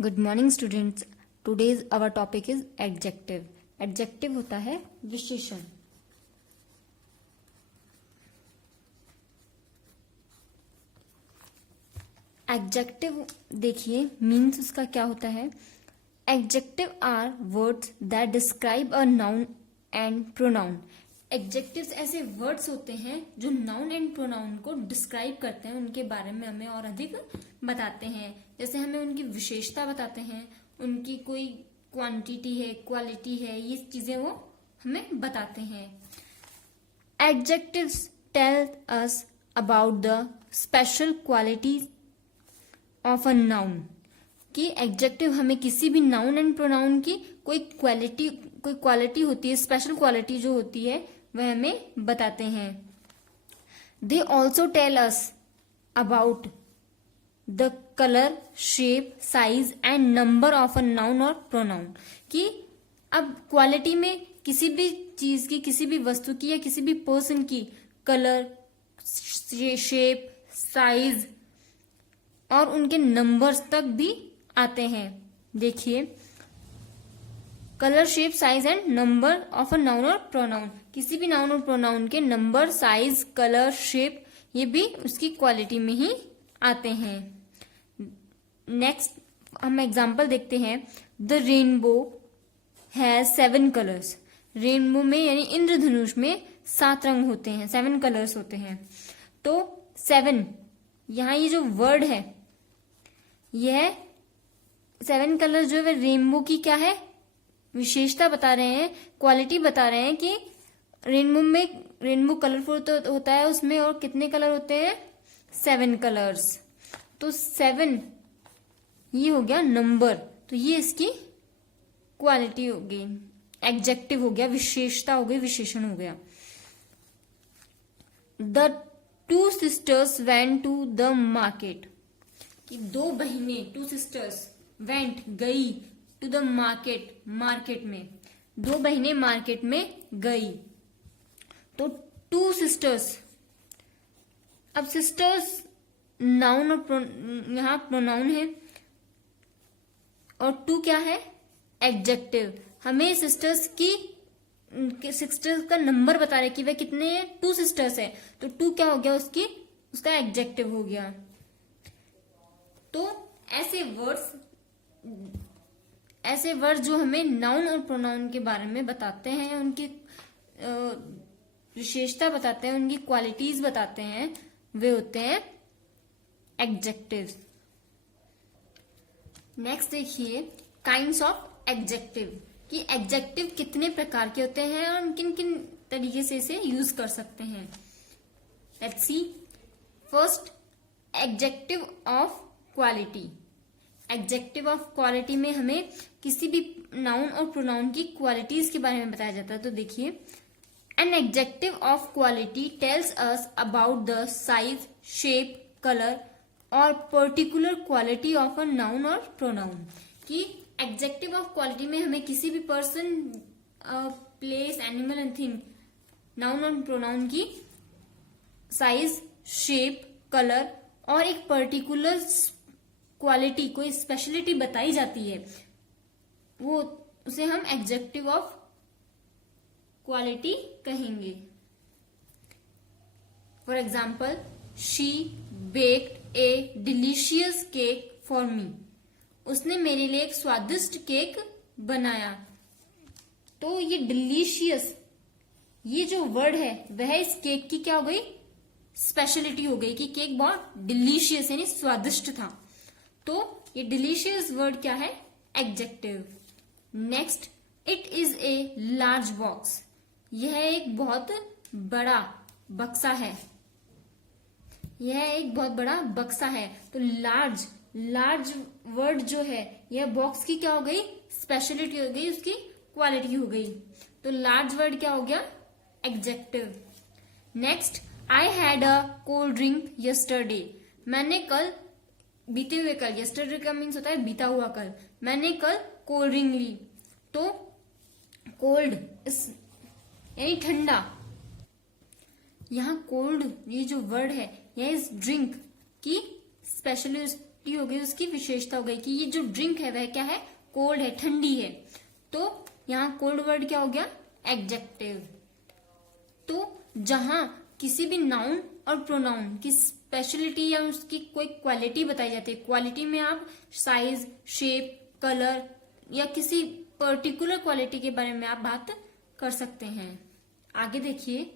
Good morning students. Today's our topic is adjective. Adjective होता है विशेषण। एडजेक्टिव देखिए मीन्स उसका क्या होता है। Adjective are words that describe a noun and pronoun. Adjectives ऐसे वर्ड्स होते हैं जो नाउन एंड प्रोनाउन को डिस्क्राइब करते हैं, उनके बारे में हमें और अधिक बताते हैं। जैसे हमें उनकी विशेषता बताते हैं, उनकी कोई क्वांटिटी है, क्वालिटी है, ये चीजें वो हमें बताते हैं। Adjectives tell us about the special qualities of a noun. कि एडजेक्टिव हमें किसी भी नाउन एंड प्रोनाउन की कोई क्वालिटी होती है, स्पेशल क्वालिटी जो होती है वह हमें बताते हैं। They also tell us about the colour, shape, size and number of a noun और प्रोनाउन। कि अब क्वालिटी में किसी भी चीज की, किसी भी वस्तु की या किसी भी पर्सन की कलर, शेप, साइज और उनके नंबर्स तक भी आते हैं। देखिए, colour, shape, size and number of a noun और प्रोनाउन। किसी भी नाउन और प्रोनाउन के नंबर, साइज, कलर, शेप ये भी उसकी क्वालिटी में ही आते हैं। नेक्स्ट हम एग्जांपल देखते हैं। The rainbow has 7 colours. Rainbow में यानी इंद्रधनुष में 7 रंग होते हैं, 7 कलर्स होते हैं। तो 7 यहाँ ये जो वर्ड है, यह 7 कलर जो है रेनबो की क्या है, विशेषता बता रहे हैं, क्वालिटी बता रहे हैं कि रेनबो कलरफुल तो होता है उसमें, और कितने कलर होते हैं, 7 कलर्स। तो 7 ये हो गया नंबर, तो ये इसकी क्वालिटी हो गई, एडजेक्टिव हो गया, विशेषता हो गई, विशेषण हो गया। The 2 sisters went to the market। कि 2 बहनें, 2 sisters went गई टू द मार्केट, मार्केट में 2 बहनें मार्केट में गई। तो 2 sisters, अब सिस्टर्स नाउन और यहां प्रोनाउन है और 2 क्या है, एडजेक्टिव। हमें सिस्टर्स का नंबर बता रहे कि वह कितने हैं, 2 sisters है, तो 2 क्या हो गया, उसका एडजेक्टिव हो गया। तो ऐसे वर्ड्स जो हमें नाउन और प्रोनाउन के बारे में बताते हैं, उनकी विशेषता बताते हैं, उनकी क्वालिटीज बताते हैं, वे होते हैं एडजेक्टिव्स। नेक्स्ट देखिए काइंड्स ऑफ एडजेक्टिव। कि एडजेक्टिव कितने प्रकार के होते हैं और किन किन तरीके से इसे यूज कर सकते हैं। Let's see. First, adjective of quality. Adjective of quality में हमें किसी भी नाउन और प्रोनाउन की क्वालिटीज के बारे में बताया जाता है। तो देखिए, an adjective of quality tells us about the size, shape, colour और particular quality of a noun और प्रोनाउन। कि एडजेक्टिव ऑफ क्वालिटी में हमें किसी भी person, place, animal and thing, noun और प्रोनाउन की साइज, शेप, कलर और एक पर्टिकुलर क्वालिटी, कोई स्पेशलिटी बताई जाती है, वो उसे हम एडजेक्टिव ऑफ क्वालिटी कहेंगे। For example, she baked A delicious cake for me. उसने मेरे लिए एक स्वादिष्ट केक बनाया। तो ये डिलीशियस, ये जो वर्ड है वह इस केक की क्या हो गई, स्पेशलिटी हो गई कि केक बहुत डिलीशियस यानी स्वादिष्ट था। तो ये डिलीशियस वर्ड क्या है, adjective. Next, it is a large box. यह एक बहुत बड़ा बक्सा है, यह एक बहुत बड़ा बक्सा है। तो लार्ज वर्ड जो है, यह बॉक्स की क्या हो गई, स्पेशलिटी हो गई, उसकी क्वालिटी हो गई। तो लार्ज वर्ड क्या हो गया, adjective. Next, I had a cold drink yesterday. मैंने कल, बीते हुए कल, यस्टरडे का मीन्स होता है बीता हुआ कल, मैंने कल कोल्ड ड्रिंक ली। तो कोल्ड यानी ठंडा, यहाँ कोल्ड ये जो वर्ड है, यह इस ड्रिंक की स्पेशलिटी क्वांटिटी हो गई, उसकी विशेषता हो गई कि ये जो ड्रिंक है वह क्या है, कोल्ड है, ठंडी है। तो यहाँ कोल्ड वर्ड क्या हो गया, एडजेक्टिव। तो जहां किसी भी नाउन और प्रोनाउन की स्पेशलिटी या उसकी कोई क्वालिटी बताई जाती है, क्वालिटी में आप साइज, शेप, कलर या किसी पर्टिकुलर क्वालिटी के बारे में आप बात कर सकते हैं। आगे देखिए,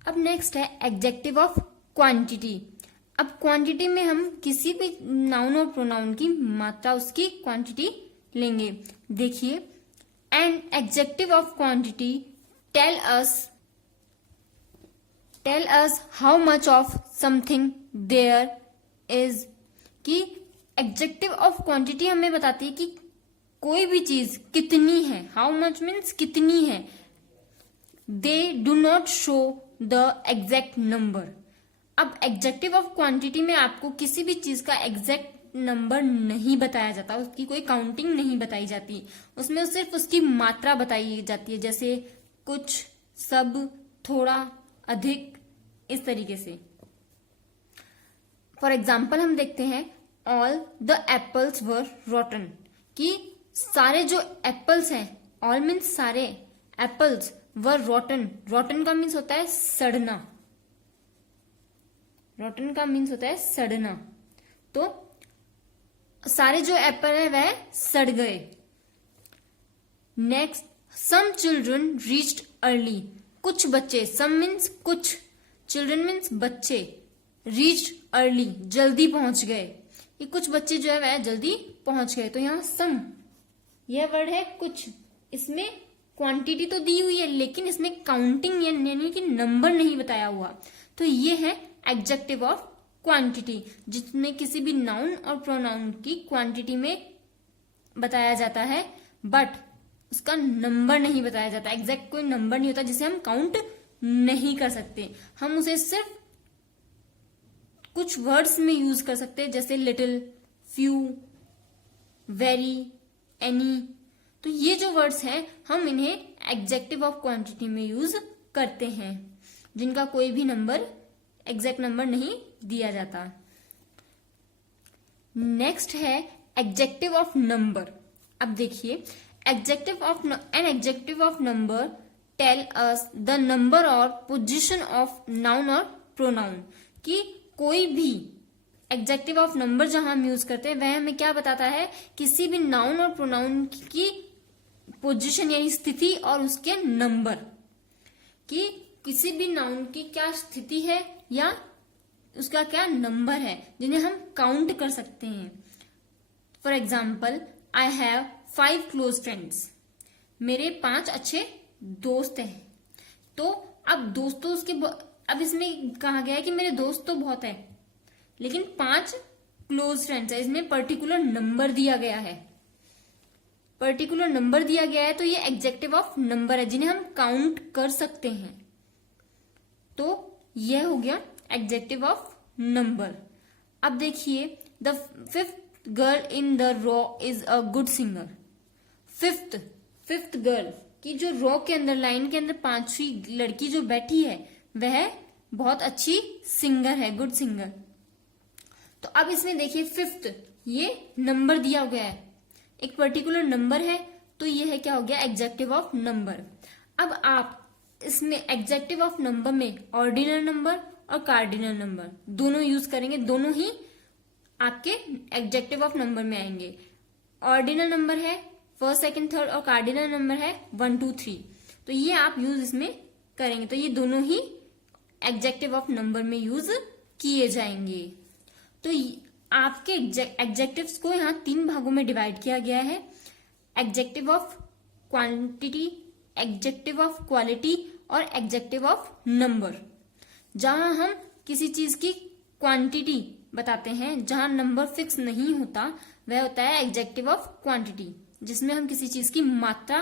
अब नेक्स्ट है एडजेक्टिव ऑफ क्वांटिटी। अब क्वांटिटी में हम किसी भी नाउन और प्रोनाउन की मात्रा, उसकी क्वांटिटी लेंगे। देखिए, an adjective of quantity tell us how much of something there is. कि एडजेक्टिव ऑफ क्वांटिटी हमें बताती है कि कोई भी चीज कितनी है, हाउ मच मीन्स कितनी है। They do not show the exact number. अब एडजेक्टिव ऑफ क्वांटिटी में आपको किसी भी चीज का एग्जैक्ट नंबर नहीं बताया जाता, उसकी कोई काउंटिंग नहीं बताई जाती, उसमें सिर्फ उसकी मात्रा बताई जाती है, जैसे कुछ, सब, थोड़ा, अधिक, इस तरीके से। फॉर एग्जाम्पल हम देखते हैं, ऑल द एप्पल्स वर रॉटन। कि सारे जो एप्पल्स हैं, ऑल मीन्स सारे, एप्पल्स वर रॉटन, रॉटन का मीन्स होता है सड़ना, रॉटन का मीन्स होता है सड़ना। तो सारे जो एप्पल है वह सड़ गए। Next, some children reached early. कुछ बच्चे, सम मीन्स कुछ, चिल्ड्रन मीन्स बच्चे, रीच्ड अर्ली जल्दी पहुंच गए। ये कुछ बच्चे जो है वह जल्दी पहुंच गए। तो यहाँ सम, यह वर्ड है कुछ, इसमें क्वांटिटी तो दी हुई है लेकिन इसमें काउंटिंग यानी कि नंबर नहीं बताया हुआ। तो ये है एडजेक्टिव ऑफ क्वांटिटी, जिसमें किसी भी नाउन और प्रोनाउन की क्वांटिटी में बताया जाता है बट उसका नंबर नहीं बताया जाता। एग्जैक्ट कोई नंबर नहीं होता जिसे हम काउंट नहीं कर सकते, हम उसे सिर्फ कुछ वर्ड्स में यूज कर सकते हैं, जैसे लिटिल, फ्यू, वेरी, एनी। तो ये जो वर्ड्स हैं हम इन्हें एडजेक्टिव ऑफ क्वांटिटी में यूज करते हैं, जिनका कोई भी नंबर, एग्जैक्ट नंबर नहीं दिया जाता। नेक्स्ट है एडजेक्टिव ऑफ नंबर। अब देखिए, an adjective of number tell us the number और पोजीशन ऑफ नाउन और प्रोनाउन। कि कोई भी एडजेक्टिव ऑफ नंबर जहां हम यूज करते हैं वह हमें क्या बताता है, किसी भी नाउन और प्रोनाउन की पोजीशन यानी स्थिति और उसके नंबर, कि किसी भी नाउन की क्या स्थिति है या उसका क्या नंबर है जिन्हें हम काउंट कर सकते हैं। For example, I have 5 close friends. मेरे 5 अच्छे दोस्त हैं। तो अब दोस्तों उसके अब इसमें कहा गया है कि मेरे दोस्त तो बहुत है लेकिन 5 क्लोज फ्रेंड्स है, इसमें पर्टिकुलर नंबर दिया गया है, पर्टिकुलर नंबर दिया गया है। तो ये एडजेक्टिव ऑफ नंबर है जिन्हें हम काउंट कर सकते हैं। तो यह हो गया एडजेक्टिव ऑफ नंबर। अब देखिए, the 5th girl in the raw is a good singer. Fifth girl की जो रॉ के अंदर, लाइन के अंदर 5वीं लड़की जो बैठी है वह बहुत अच्छी सिंगर है, गुड सिंगर। तो अब इसमें देखिए 5th, ये नंबर दिया गया है, एक पर्टिकुलर नंबर है, तो ये है क्या हो गया, एडजेक्टिव ऑफ नंबर। अब आप इसमें एडजेक्टिव ऑफ नंबर में ऑर्डिनल नंबर और कार्डिनल नंबर दोनों यूज करेंगे, दोनों ही आपके एडजेक्टिव ऑफ नंबर में आएंगे। ऑर्डिनल नंबर है 1st, 2nd, 3rd और कार्डिनल नंबर है 1, 2, 3। तो ये आप यूज इसमें करेंगे, तो ये दोनों ही एडजेक्टिव ऑफ नंबर में यूज किए जाएंगे। तो आपके एडजेक्टिव्स को यहाँ 3 भागों में डिवाइड किया गया है, adjective of quantity, adjective of quality और एडजेक्टिव ऑफ नंबर। जहां हम किसी चीज की क्वांटिटी बताते हैं, जहां नंबर फिक्स नहीं होता, वह होता है एडजेक्टिव ऑफ क्वांटिटी, जिसमें हम किसी चीज की मात्रा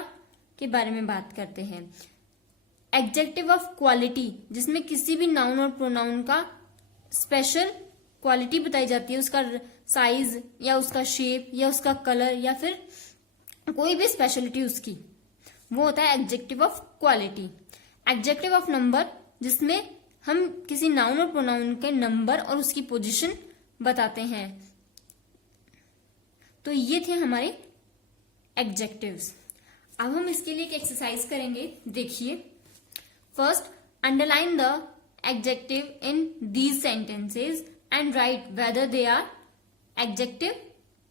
के बारे में बात करते हैं। एडजेक्टिव ऑफ क्वालिटी, जिसमें किसी भी नाउन और प्रोनाउन का स्पेशल क्वालिटी बताई जाती है, उसका साइज या उसका शेप या उसका कलर या फिर कोई भी स्पेशलिटी उसकी, वो होता है adjective of quality. Adjective of number, जिसमें हम किसी नाउन और प्रोनाउन के नंबर और उसकी पोजीशन बताते हैं। तो ये थे हमारे एडजेक्टिव्स। अब हम इसके लिए एक एक्सरसाइज करेंगे, देखिए। First, underline the adjective in these sentences and write whether they are adjective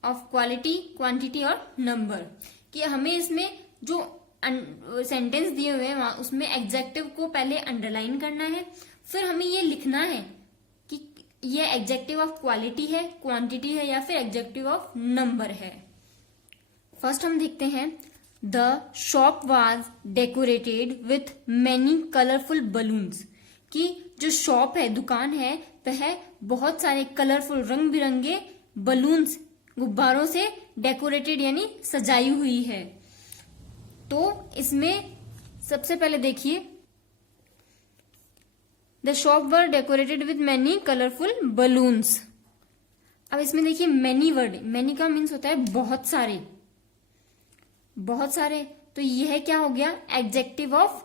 of quality, quantity और नंबर। कि हमें इसमें जो सेंटेंस दिए हुए हैं उसमें एडजेक्टिव को पहले अंडरलाइन करना है, फिर हमें ये लिखना है कि ये एडजेक्टिव ऑफ क्वालिटी है, क्वांटिटी है या फिर एडजेक्टिव ऑफ नंबर है। फर्स्ट हम देखते हैं, the shop was decorated with many colourful balloons. कि जो शॉप है, दुकान है, वह बहुत सारे कलरफुल रंग बिरंगे बलून्स, गुब्बारों से डेकोरेटेड यानी सजाई हुई है। तो इसमें सबसे पहले देखिए, the shop were decorated with many colourful balloons. अब इसमें देखिए मैनी वर्ड, मैनी का मीन्स होता है बहुत सारे, बहुत सारे। तो यह क्या हो गया, एडजेक्टिव ऑफ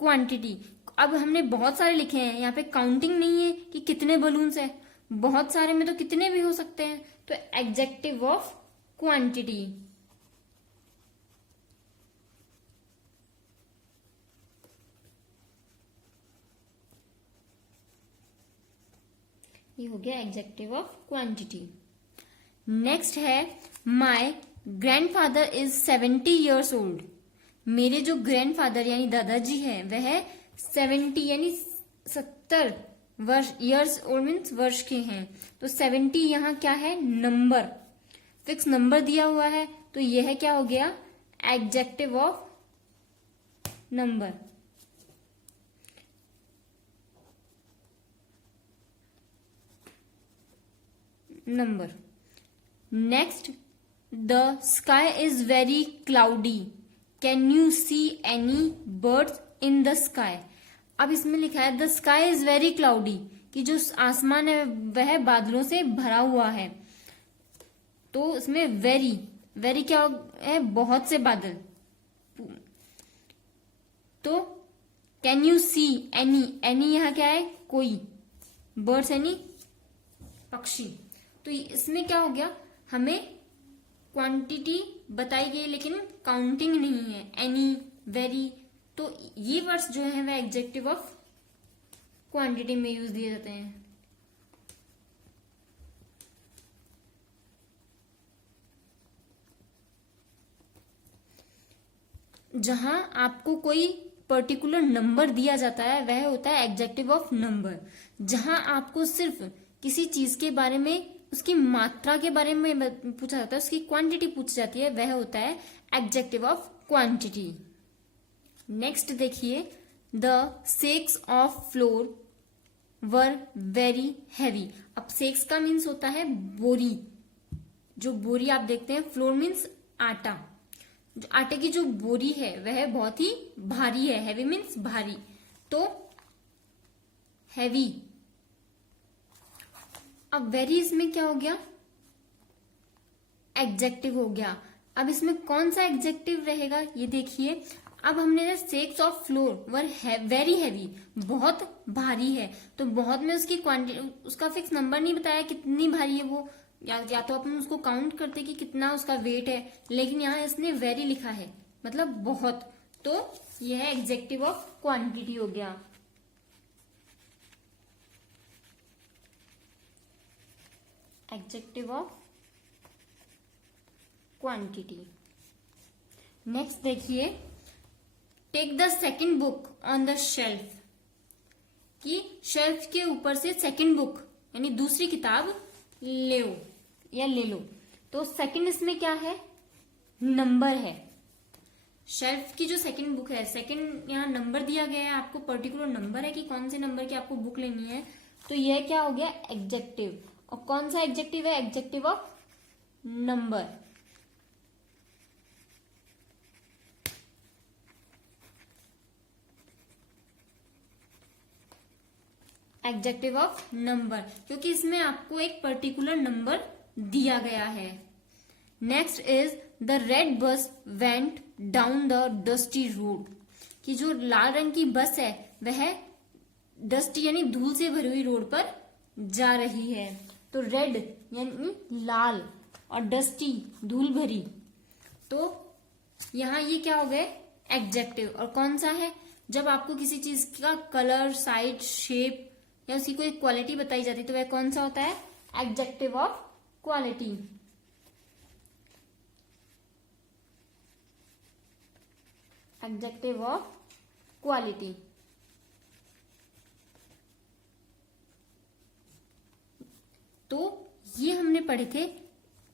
क्वांटिटी। अब हमने बहुत सारे लिखे हैं, यहाँ पे काउंटिंग नहीं है कि कितने बलून्स है, बहुत सारे में तो कितने भी हो सकते हैं। तो एडजेक्टिव ऑफ क्वांटिटी। ये हो गया एडजेक्टिव ऑफ क्वांटिटी। नेक्स्ट है, my grandfather is 70 years old. मेरे जो ग्रैंडफादर यानी दादाजी है वह 70 यानी 70 वर्ष, ईयर्स ओल्ड मीन्स वर्ष के हैं। तो 70 यहाँ क्या है, नंबर, फिक्स नंबर दिया हुआ है। तो यह क्या हो गया, adjective of number. Number. Next, the sky is very cloudy, can you see any birds in the sky. अब इसमें लिखा है the sky is very cloudy, कि जो आसमान है वह बादलों से भरा हुआ है। तो इसमें वेरी, वेरी क्या है, बहुत से बादल। तो can you see any, any यहाँ क्या है, कोई, बर्ड्स यानी पक्षी। तो इसमें क्या हो गया, हमें क्वांटिटी बताई गई लेकिन काउंटिंग नहीं है, एनी, वेरी। तो ये वर्ड्स जो है वह एडजेक्टिव ऑफ क्वांटिटी में यूज दिए जाते हैं। जहां आपको कोई पर्टिकुलर नंबर दिया जाता है वह होता है एडजेक्टिव ऑफ नंबर। जहां आपको सिर्फ किसी चीज के बारे में, उसकी मात्रा के बारे में पूछा जाता है, उसकी क्वांटिटी पूछी जाती है, वह होता है एडजेक्टिव ऑफ क्वांटिटी। नेक्स्ट देखिए, the sex of floor were very heavy. अब सेक्स का मीन्स होता है बोरी, जो बोरी आप देखते हैं, फ्लोर मीन्स आटा, जो आटे की जो बोरी है वह बहुत ही भारी है, हैवी मीन्स भारी। तो हैवी। अब वेरी इसमें क्या हो गया, एडजेक्टिव हो गया। अब इसमें कौन सा एडजेक्टिव रहेगा ये देखिए। अब हमने sex of floor were very heavy, बहुत भारी है। तो बहुत में उसकी क्वांटिटी, उसका फिक्स नंबर नहीं बताया कितनी भारी है वो, या तो अपन उसको काउंट करते कि कितना उसका वेट है, लेकिन यहाँ इसने वेरी लिखा है मतलब बहुत। तो यह एडजेक्टिव ऑफ क्वांटिटी हो गया। Adjective of quantity. नेक्स्ट देखिए, take the second book on the shelf. कि शेल्फ के ऊपर से सेकेंड बुक यानी दूसरी किताब ले लो। तो सेकेंड इसमें क्या है, नंबर है। शेल्फ की जो सेकेंड बुक है, सेकेंड यहाँ नंबर दिया गया है, आपको पर्टिकुलर नंबर है कि कौन से नंबर की आपको बुक लेनी है। तो यह क्या हो गया, एडजेक्टिव। और कौन सा एडजेक्टिव है, adjective of number. Adjective of number, क्योंकि इसमें आपको एक पर्टिकुलर नंबर दिया गया है। Next is the red bus went down the dusty road. कि जो लाल रंग की बस है वह डस्टी यानी धूल से भरी हुई रोड पर जा रही है। तो रेड यानी लाल, और डस्टी धूल भरी, तो यहाँ ये क्या हो गए एडजेक्टिव। और कौन सा है, जब आपको किसी चीज का कलर, साइज, शेप या उसकी कोई क्वालिटी बताई जाती है तो वह कौन सा होता है, adjective of quality. Adjective of quality. तो ये हमने पढ़े थे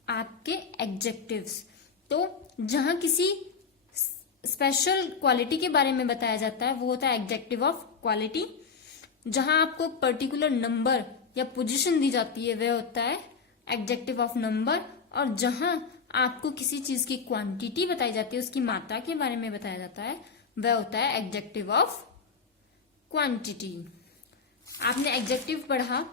आपके एडजेक्टिव्स। तो जहां किसी स्पेशल क्वालिटी के बारे में बताया जाता है वो होता है एडजेक्टिव ऑफ क्वालिटी। जहां आपको पर्टिकुलर नंबर या पोजीशन दी जाती है वह होता है एडजेक्टिव ऑफ नंबर। और जहां आपको किसी चीज की क्वांटिटी बताई जाती है, उसकी मात्रा के बारे में बताया जाता है, वह होता है एडजेक्टिव ऑफ क्वांटिटी। आपने एडजेक्टिव पढ़ा,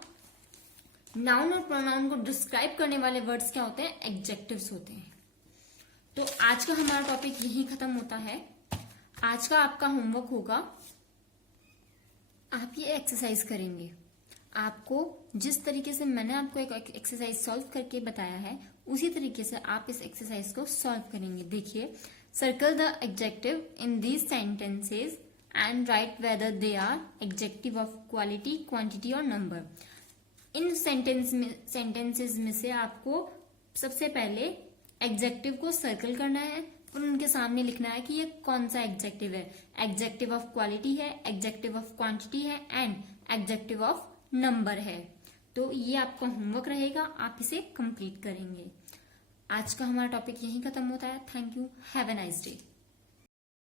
नाउन और प्रोनाउन को डिस्क्राइब करने वाले वर्ड्स क्या होते हैं, एडजेक्टिव्स होते हैं। तो आज का हमारा टॉपिक यही खत्म होता है। आज का आपका होमवर्क होगा, आप ये एक्सरसाइज करेंगे। आपको जिस तरीके से मैंने आपको एक एक्सरसाइज सॉल्व करके बताया है उसी तरीके से आप इस एक्सरसाइज को सॉल्व करेंगे। देखिए, circle the adjective in these sentences and write whether they are adjective of quality, quantity और नंबर। इन सेंटेंसेस में से आपको सबसे पहले एडजेक्टिव को सर्कल करना है और उनके सामने लिखना है कि ये कौन सा एडजेक्टिव है। एडजेक्टिव ऑफ क्वालिटी है, एडजेक्टिव ऑफ क्वांटिटी है एंड एडजेक्टिव ऑफ नंबर है। तो ये आपका होमवर्क रहेगा, आप इसे कंप्लीट करेंगे। आज का हमारा टॉपिक यहीं खत्म होता है। Thank you, have a nice day.